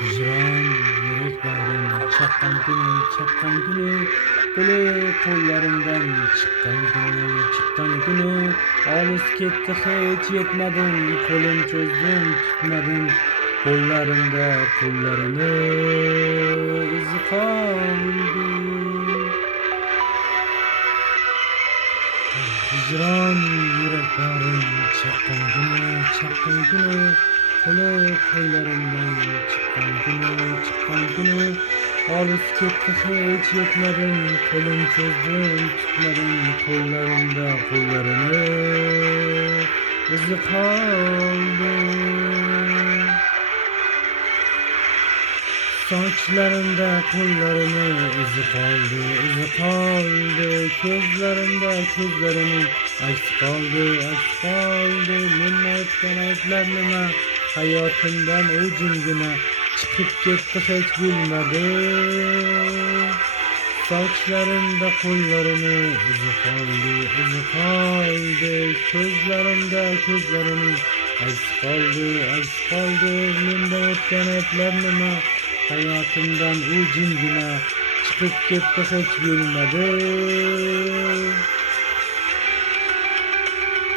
Hicran yürek bağrım çakkan günü böyle kollarımdan çıkkan günü alız ketdi hiç yetmedim kolum çözdüm tutmadım kollarını izi kaldı. Hicran yürek bağrım çakkan günü kollarımdan çıkkan günü alız ketdi hiç yetmedim kolum çözdüm tutmadım kollarını izi kaldı. Saçlarında kollarını izi kaldı. Gözlerinin aks kaldı. Minnetten ayaklarına, hayatımdan ucunguna çıkıp gitti hiç bilmedi. Saçlarında kollarını izi kaldı. Gözlerinin aks kaldı. Minnetten ayaklarına, hayatımdan ucunguna çıkıp gitti hiç bilmedi.